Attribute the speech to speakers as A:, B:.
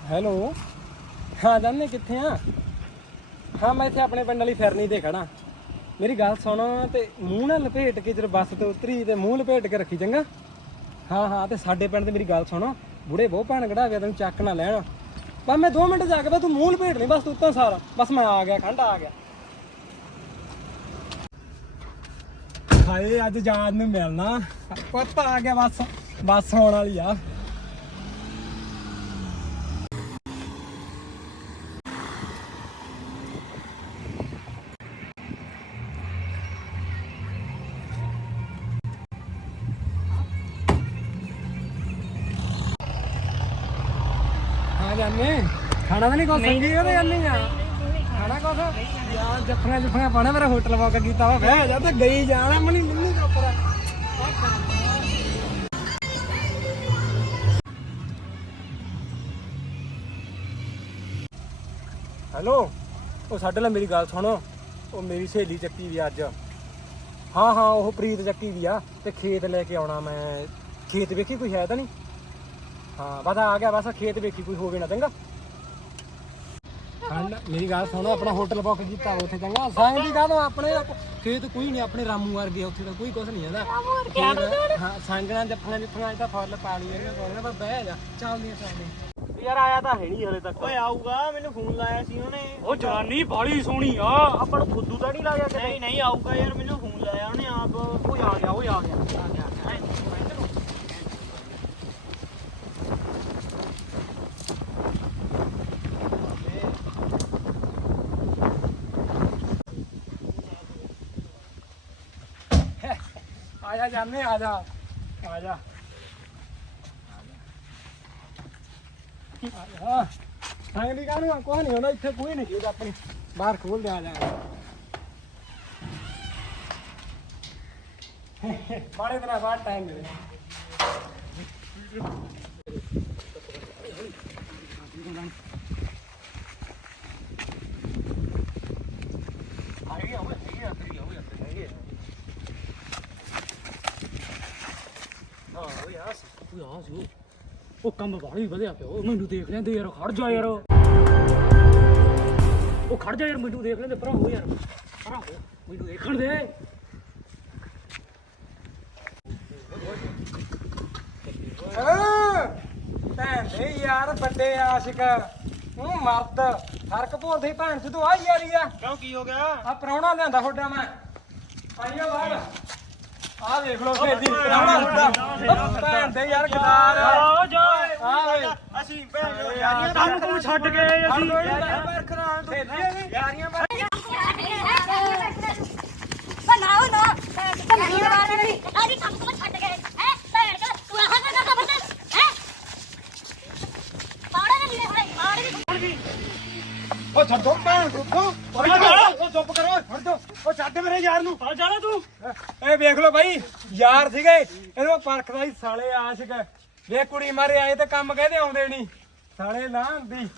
A: Hello. ਹਾਂ, ਜਾਨੇ ਕਿੱਥੇ ਆ? ਹਾਂ, ਮੈਂ ਇੱਥੇ ਆਪਣੇ ਪਿੰਡ ਵਾਲੀ ਫਿਰਨੀ ਤੇ ਖੜਾ ਮੇਰੀ ਗੱਲ ਸੁਣ ਤੇ ਮੂੰਹ ਨਾਲ ਲਪੇਟ ਕੇ ਜਦੋਂ ਬੱਸ ਤੇ ਉਤਰੀ ਤੇ ਮੂੰਹ ਲਪੇਟ ਕੇ ਰੱਖੀ, ਚੰਗਾ? ਹਾਂ ਹਾਂ, ਤੇ ਸਾਡੇ ਪਿੰਡ ਤੇ ਮੇਰੀ ਗੱਲ ਸੁਣ। ਬੁੜੇ ਬਹੁਤ ਭਾਣ ਕਢਾਵੇ, ਤੈਨੂੰ ਚੱਕ ਨਾ ਲੈਣ। ਬਸ ਮੈਂ 2 ਮਿੰਟ ਜਾ ਕੇ ਬਸ ਤੂੰ ਮੂੰਹ ਲਪੇਟ ਨਹੀਂ ਬਸ ਤੂੰ ਉੱਤੋਂ ਸਾਰਾ। ਬਸ ਮੈਂ ਆ ਗਿਆ, ਖੰਡ ਆ ਗਿਆ। ਹਾਏ, ਅੱਜ ਜਾਨ ਨੂੰ ਮਿਲਣਾ। ਪੁੱਤ ਆ ਗਿਆ ਬਸ, ਬੱਸ ਆਉਣ ਵਾਲੀ ਆ। ਹਾਂ ਜਾਨੇ ਖਾਣਾ ਤਾਂ ਨਹੀਂ ਕੁਛ ਸੰਗੀ ਉਹਦੇ ਗੱਲ ਨਹੀਂ ਆ ਖਾਣਾ ਕੁਛ? ਯਾਰ ਜੱਫੀਆਂ ਜੱਫੀਆਂ ਪਾਣਾ ਮੇਰਾ ਹੋਟਲ ਵਾਕ ਕੀਤਾ ਵਾ ਬਹਿ ਜਾ ਤੇ ਗਈ ਜਾਣਾ ਮਣੀ ਮੈਨੂੰ ਚੁੱਪ ਹੈਲੋ ਉਹ ਸਾਡੇ ਨਾਲ ਮੇਰੀ ਗੱਲ ਸੁਣੋ ਉਹ ਮੇਰੀ ਸਹੇਲੀ ਚੱਕੀ ਵੀ ਅੱਜ। ਹਾਂ ਹਾਂ ਉਹ ਪ੍ਰੀਤ ਚੱਕੀ ਵੀ ਆ ਤੇ ਖੇਤ ਲੈ ਕੇ ਆਉਣਾ ਮੈਂ। ਖੇਤ ਵੇਖੀ ਕੋਈ ਹੈ ਤਾਂ ਨਹੀਂ? ਹਾਂ ਬਸ ਆ ਗਿਆ ਬਸ ਖੇਤ ਵੇਖੀ ਕੋਈ ਹੋਵੇ ਨਾ ਚੰਗਾ। ਹਾਂ ਮੇਰੀ ਗੱਲ ਸੁਣੋ ਆਪਣਾ ਹੋਟਲ ਬੁੱਕ ਕੀਤਾ ਉੱਥੇ ਚੰਗਾ। ਸੰਗ ਦੀ ਗੱਲ ਆਪਣੇ ਆਪ- ਖੇਤ ਕੋਈ ਨਹੀਂ ਆਪਣੇ ਰਾਮੂ ਵਰਗੇ ਉੱਥੇ ਤਾਂ ਕੋਈ ਕੁਝ ਨਹੀਂ ਖੇਤ- ਹਾਂ ਸੰਗਣਾ ਜੱਫੀਆਂ ਜੱਫੀਆਂ ਤਾਂ ਫੁੱਲ ਪਾ ਲਈ ਇਹਨੇ ਕੋਲ ਬਸ ਬਹਿ ਜਾ ਚੱਲਦੀਆਂ ਚੱਲਦੀਆਂ
B: ਯਾਰ ਆਇਆ ਤਾਂ ਹੈ ਨਹੀਂ ਹਲੇ ਤੱਕ। ਓਏ ਆਊਗਾ ਮੈਨੂੰ ਫੋਨ ਲਾਇਆ ਸੀ ਉਹਨੇ।
C: ਉਹ ਜਵਾਨੀ ਬਾਲੀ ਸੋਹਣੀ ਆ
B: ਆਪਾਂ ਨੂੰ ਫੁੱਦੂ ਤਾਂ ਨਹੀਂ ਲੱਗਿਆ ਨਹੀਂ ਨਹੀਂ ਆਊਗਾ ਯਾਰ ਮੈਨੂੰ ਫੋਨ ਲਾਇਆ ਉਹਨੇ ਆਪ
A: ਉਹ ਆ ਗਿਆ ਉਹ ਆ ਗਿਆ ਆ ਗਿਆ ਆ ਜਾ ਜਾਨੇ ਆ ਜਾ ਆ ਜਾ ਆ ਸੰਗ ਦੀ ਕਾਹਨੂੰ ਕੋਈ ਨਹੀਂ ਹੁੰਦਾ ਇੱਥੇ ਕੋਈ ਨਹੀਂ ਜੀ ਆਪਣੀ ਬਾਹਰ ਖੋਲ ਦੇ ਆ ਜਾ ਬਾੜੇ ਦਿਨਾਂ ਬਾਅਦ ਟਾਈਮ ਮਿਲੇ
C: ਓਏ ਆ ਸੀ ਉਹ ਕੰਮ ਬਾਲੀ ਵਧਿਆ ਪਿਆ ਉਹ ਮੈਨੂੰ ਦੇਖ ਲੈਂਦੇ ਯਾਰ ਖੜ ਜਾ ਯਾਰ ਉਹ ਖੜ ਜਾ ਯਾਰ ਮੈਨੂੰ ਦੇਖ ਲੈਂਦੇ, ਭਰਾ ਹੋ ਯਾਰ ਭਰਾ ਹੋ ਮੈਨੂੰ ਦੇਖਣ ਦੇ
A: ਹਾਂ ਭੈਣ ਦੇ ਯਾਰ ਵੱਡੇ ਆਸ਼ਿਕ ਉਹ ਮਰਦ ਫ਼ਰਕ ਭੋਲਦੇ ਭੈਣ ਚ ਤੂੰ ਆ ਯਾਰੀ। ਆ
B: ਕਿਉਂ ਕੀ ਹੋ ਗਿਆ
A: ਆ ਪ੍ਰਾਹੁਣਾ ਲਿਆਂਦਾ ਤੁਹਾਡਾ ਮੈਂ। ਆਈਓ ਬਾਹਰ। ਆ ਦੇਖ ਲਓ ਫੇਰ ਦੀ ਉਹ ਭੈਣ ਦੇ ਯਾਰ ਗਦਾਰ।
C: ਆ ਜਾ।
B: ਅਸੀਂ ਭੈਣ ਯਾਰੀਆਂ
C: ਤੁਹਾਨੂੰ ਤੂੰ ਛੱਡ ਕੇ ਅਸੀਂ।
A: ਯਾਰੀਆਂ ਯਾਰੀਆਂ ਬਾਹਰ
D: ਬਣਾਓ ਨਾ ਤੇ ਨਹੀਂ ਮਾਰ ਨਹੀਂ ਆਦੀ ਕੰਮ ਤੋਂ ਛੱਡ ਗਏ ਹੈ ਭੈਣ ਦਾ ਤੂੰ ਆਹ ਨਾ ਕੰਮ ਬੰਦੇ ਹੈ ਪਾੜੇ ਦੇ ਲੈ ਪਾੜੇ ਦੀ
A: ਉਹ ਛੱਡੋ ਭੈਣ ਰੁੱਖੋ ਉਹ ਚੁੱਪ ਕਰੋ ਛੱਡ ਦੋ। ਉਹ ਛੱਡ ਮੇਰੇ ਯਾਰ ਨੂੰ।
C: ਆ ਜਾਣਾ ਤੂੰ।
A: ਇਹ ਵੇਖ ਲਓ ਬਾਈ ਯਾਰ ਸੀਗੇ। ਇਹਨੂੰ ਪਰਖਦਾ ਸੀ ਸਾਲੇ ਆਸ਼ਿਕ ਵੇ ਕੁੜੀ ਮਾਰੇ ਆਏ ਤੇ ਕੰਮ ਕਹਦੇ ਆਉਂਦੇ ਨਹੀਂ। ਸਾਲੇ ਲਾਂ ਦੀ